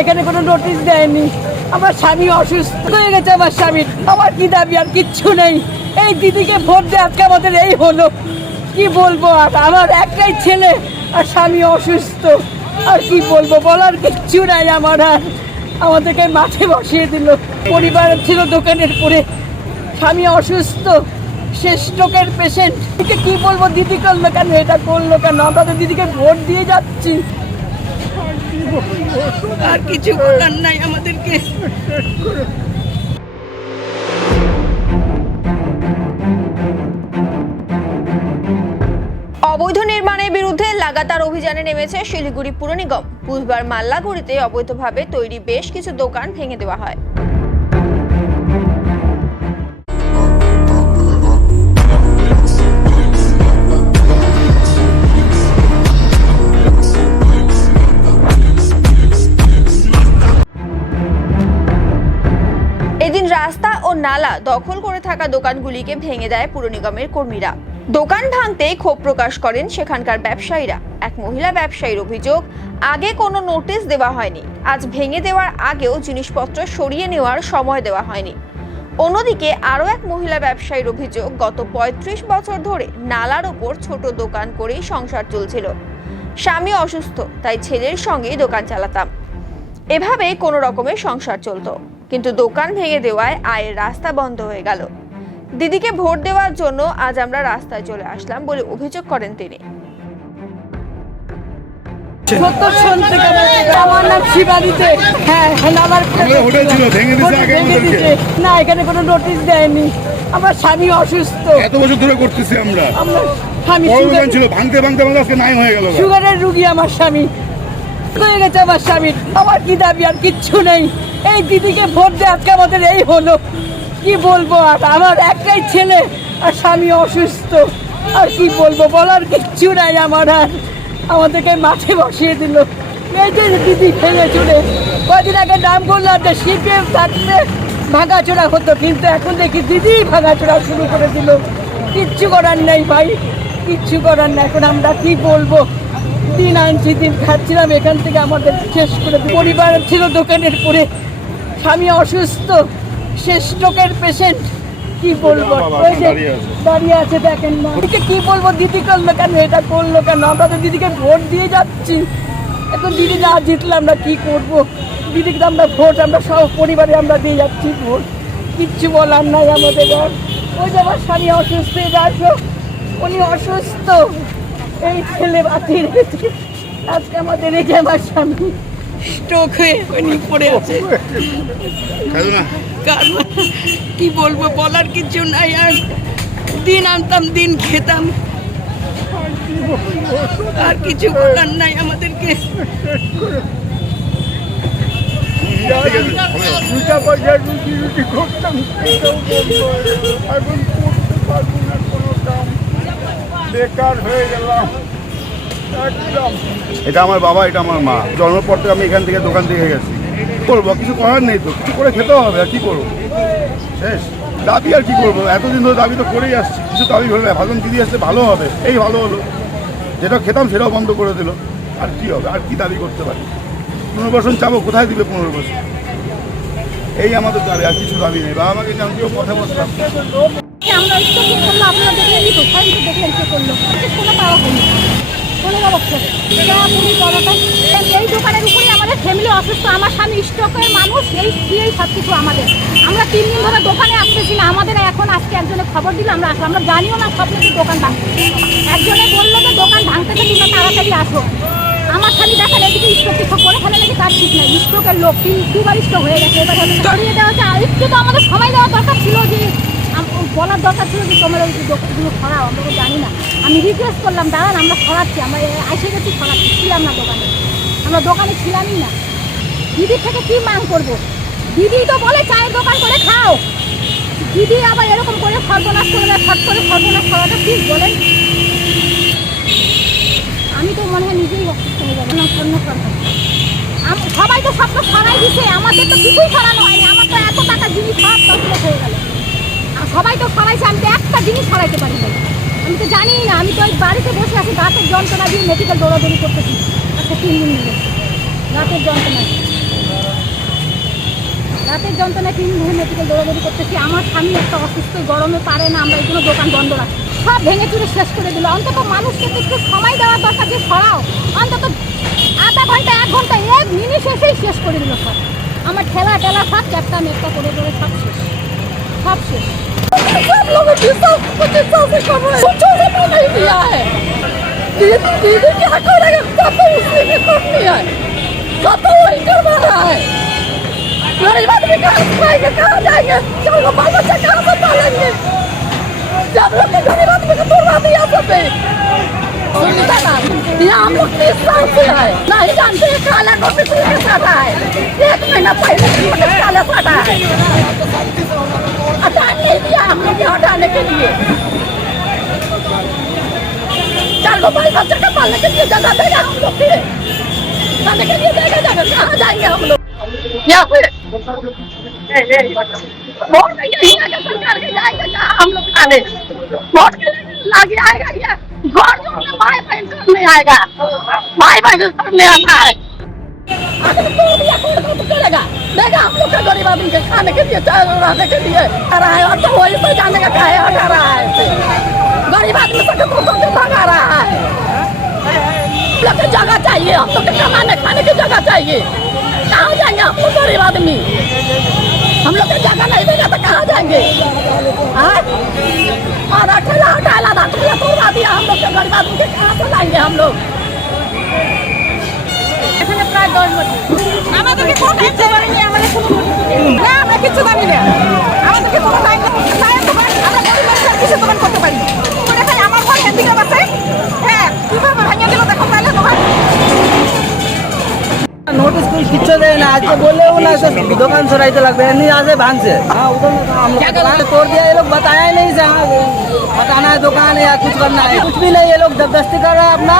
এখানে কোনো নোটিশ দেয়নি। আমার স্বামী অসুস্থ হয়ে গেছে, আমার স্বামীর। আমার কি দাবি? আর কিচ্ছু নেই। এই দিদিকে ভোট দিয়ে আজকে আমাদের এই হলো। কি বলবো? আর আমার একটাই ছেলে আর স্বামী অসুস্থ। আর কি বলবো? বলার কিচ্ছু নাই আমার। আর আমাদেরকে মাঠে বসিয়ে দিল। পরিবার ছিল দোকানের পরে, স্বামী অসুস্থ, শেষ স্ট্রোকের পেশেন্ট। কি বলবো? দিদি করলো কেন, এটা করলো কেন? আমরা তো দিদিকে ভোট দিয়ে যাচ্ছি। আর কিছু বলার নাই আমাদেরকে। অবৈধ নির্মাণের বিরুদ্ধে লাগাতার অভিযানে নেমেছে শিলিগুড়ি পুর নিগম। বুধবার মাল্লাগুড়িতে অবৈধভাবে তৈরি বেশ কিছু দোকান ভেঙে দেওয়া হয়। এদিন রাস্তা ও নালা দখল করে থাকা দোকানগুলিকে ভেঙে দেয় পুর নিগমের কর্মীরা। দোকান ভাঙতেই ক্ষোভ প্রকাশ করেন সেখানকার ব্যবসায়ীরা। এক মহিলা ব্যবসায়ীর অভিযোগ, আগে কোনো নোটিশ দেওয়া হয়নি, আজ ভেঙে দেওয়ার আগেও জিনিসপত্র সরিয়ে নেওয়ার সময় দেওয়া হয়নি। অন্যদিকে আরও এক মহিলা ব্যবসায়ীর অভিযোগ, গত ৩৫ বছর ধরে নালার ওপর ছোট দোকান করেই সংসার চলছিল। স্বামী অসুস্থ, তাই ছেলের সঙ্গেই দোকান চালাতাম। এভাবেই কোনো রকমের সংসার চলতো, কিন্তু দোকান ভেঙে দেওয়ায় আয়ের রাস্তা বন্ধ হয়ে গেল। দিদিকে ভোট দেওয়ার জন্য আজ আমরা রাস্তায় চলে আসলাম বলে অভিযোগ করেন তিনি। আমার নাম শিবানীতে। হ্যাঁ, না, এখানে কোনো নোটিশ দেয়নি। আমার স্বামী অসুস্থ, এত বছর ধরে করতেছি আমরা। স্বামী ছিল ভাঙতে ভাঙতে আমাদের আজকে নাই হয়ে গেল। সুগারের রুগী আমার স্বামী হয়ে গেছে, আমার স্বামীর। আমার কি দাবি? আর কিচ্ছু নেই। এই দিদিকে ভোট দিয়ে আজকে আমাদের এই হলো। কি বলবো? আর আমার একটাই ছেলে আর স্বামী অসুস্থ। আর কি বলবো? বলার কিচ্ছু নাই আমার। আর আমাদেরকে মাঠে বসিয়ে দিল। এই যে দিদি ভেঙে চুড়ে, কদিন আগে নাম করলাম যে সিপিএম থাকলে ভাঙাচোরা হতো, কিন্তু এখন দেখি দিদি ভাঙাচোরা শুরু করে দিল। কিচ্ছু করার নেই ভাই, কিচ্ছু করার নেই। এখন আমরা কি বলবো? দিন আনছি, দিন খাচ্ছিলাম, এখান থেকে আমাদের শেষ করে দিল। পরিবার ছিল দোকানের পরে, স্বামী অসুস্থ, শেষ স্ট্রোকের পেশেন্ট। কি বলবো? ওই যে দাঁড়িয়ে আছে, দেখেন না। কি বলবো? দিদি করলো কেন, এটা করলো কেন? আমরা তো দিদিকে ভোট দিয়ে যাচ্ছি। এখন দিদি না জিতলে আমরা কি করব? দিদিকে আমরা ভোট, আমরা সব পরিবারে আমরা দিয়ে যাচ্ছি ভোট। কিচ্ছু বলার নাই আমাদের। আর ওই যে আমার স্বামী অসুস্থ, রাখো, উনি অসুস্থ। এই ছেলে বাঁচিয়ে রেখেছে। আজকে আমাদের এই যে আমার স্বামী স্ট্রোক হয়ে উনি পড়ে আছে। কি বলবো? বলার কিছু নাই। আর দিন আনতাম, দিন খেতাম। আর কিছু বলার নাই আমাদেরকে। বেকার হয়ে গেলাম একদম। এটা আমার বাবা, এটা আমার মা। জন্মের পর থেকে আমি এখান থেকে দোকান থেকে গেছি। করবো কিছু করার নেই, তো কিছু করে খেতে হবে। আর কি করবো? শেষ দাবি। আর কি করবো? এতদিন ধরে দাবি তো করেই আসছি। কিছু দাবি হলে ভাবলাম দিদি আসলে ভালো হবে। এই ভালো হলো, যেটা খেতাম সেটাও বন্ধ করে দিল। আর কি হবে? আর কি দাবি করতে পারি? পুনর্বাসন চাবো, কোথায় দিবে পুনর্বাসন? এই আমাদের দাবি, আর কিছু দাবি নেই। বাবা আমাকে জান কেউ কথা বলতাম। আমরা একটু কি করলো, আপনারা দেখলেন তো, সবাই তো দেখলেন কে করলো। কোনো পাওয়া হয়নি, কোনো ব্যবস্থা নেই। এই দোকানের উপরেই আমাদের ফ্যামিলি অসুস্থ। আমার স্বামী স্ট্রোকের মানুষ, এই সব কিছু আমাদের। আমরা 3 দিন ধরে দোকানে আসতেছি না। আমাদের এখন আজকে একজনে খবর দিল, আমরা আসলাম। আমরা জানিও না স্বপ্নে দোকান ভাঙতে। একজনে বললো যে দোকান ভাঙতেছে, তোমরা তাড়াতাড়ি আসো। আমার স্বামী দেখেন এদিকে স্ট্রোক কিছু করে ফেলে নাকি তার ঠিক নাই। স্ট্রোকের লোক 2বার স্ট্রোক হয়ে গেছে। এবার সরিয়ে দেওয়া হচ্ছে। আর একটু তো আমাদের সময় দেওয়া দরকার ছিল, যে বলার দরকার ছিল যে তোমরা ওই দোকানগুলো সরাও। আমরা তো জানি না। আমি রিকোয়েস্ট করলাম, দাঁড়ান আমরা সরাচ্ছি। আমরা এসে গেছি, সরাচ্ছি। ছিলাম না দোকানে, আমরা দোকানে ছিলামই না। দিদির থেকে কি মান করবো? দিদি তো বলে চায়ের দোকান করে খাও। দিদি আবার এরকম করে সর্বনাশ করে দেয়। ফট করে সর্বনাশ করাটা ঠিক বলেন? আমি তো মনে হয় নিজেই অসুস্থ হয়ে যাবো। সবাই তো সব তো সরাই দিছে, আমাদের তো কিছুই সরানো হয়নি। আমার তো এত টাকা জিনিস সব তসলে হয়ে গেল। আর সবাই তো সরাইছে, আমি তো একটা জিনিস সরাইতে পারি না। আমি তো জানি না। আমি তো ওই বাড়িতে বসে আছি, দাঁতের যন্ত্রণা দিয়ে মেডিকেল দৌড়াদৌড়ি করতেছি। আচ্ছা 3 দিন মিলে দাঁতের যন্ত্রণা। দাঁতের যন্ত্রণা 3 দিন মেডিকেল দৌড়াদৌড়ি করতেছি। আমার স্বামী একটা অসুস্থ, গরমে পারে না, আমরা এইগুলো দোকান বন্ধ রাখি, সব ভেঙে চুরে শেষ করে দিল। অন্তত মানুষকে তো একটু সময় দেওয়ার দরকার, যে সরাও অন্তত আধা ঘন্টা 1 ঘন্টা 1 মিনিট এসেই শেষ করে দিল সব। আমার ঠেলা সব চ্যাপটা মেপটা করে সব শেষ, সব শেষ। सब लोगों ने मुझे सबसे खबर कुछ भी नहीं दिया है। दीदी क्या करेगा, सब तो उसी में सब नहीं है, सब तो वही करवा रहा है। गरीब आदमी कहाँ खाएंगे, कहाँ जाएंगे, चलो बाल बच्चा कहाँ से पालेंगे, जब लोग के गरीब आदमी को तोड़वा दिया सबने। सुनता ना, ये हम लोग 30 साल से है, नहीं जानते काला नोटिस लेके साटा है, 1 महीना पहले काला साटा है, हटा नहीं दिया हम लोग हटाने के लिए। 4 को भाई बच्चे का पालने के लिए जगह देगा हम लोग के, खाने के लिए देगा जगह, कहाँ जाएंगे हम लोग यहाँ पे? वोट नहीं आएगा सरकार के, जाएगा कहाँ हम लोग खाने? वोट के लागे आएगा ये घर जो भाई बहन करने आएगा, भाई बहन करने आता है। अगर तो दिया कौन करेगा, देगा हम लोग का गरीब आदमी के खाने के लिए, चाय रहने के लिए आ रहा है, और तो वही तो जाने का काहे हटा रहा है, गरीब आदमी से तो भगा रहा है। हम लोग की जगह चाहिए, हम लोग के कमाने खाने की जगह चाहिए, कहाँ जाएंगे हम लोग गरीब आदमी? हम लोग की जगह नहीं देगा तो कहाँ जाएंगे? और ठेला हटाला तोड़वा दिया, हम लोग के गरीब आदमी के कहाँ से लाएंगे हम लोग? এখানে প্রায় 10 বছর আমাদেরকে কোনো টাইম দেয়নি, আমাদের কোনো না, আমরা কিছু জানি না, আমাদেরকে কোনো টাইম নাই, আমরা গরিব মানুষ আর কিছু দোকান করতে পারি না। মানে ভাই আমার ঘর হ্যান্ডিক্যাপ আছে, হ্যাঁ কিভাবে ভাঙিয়ে দিল দেখো তাহলে দোকান। নোটিশ कोई किच्छु দেয় না, আজকে বললেও ना दुकान सराइते लगবে, नहीं आज भांग से। हाँ उधर हम लोग दुकान तोड़ दिया, ये लोग बताया ही नहीं से हाँ बताना है दुकान या कुछ करना है, कुछ भी नहीं, ये लोग जबरदस्ती कर रहा है अपना।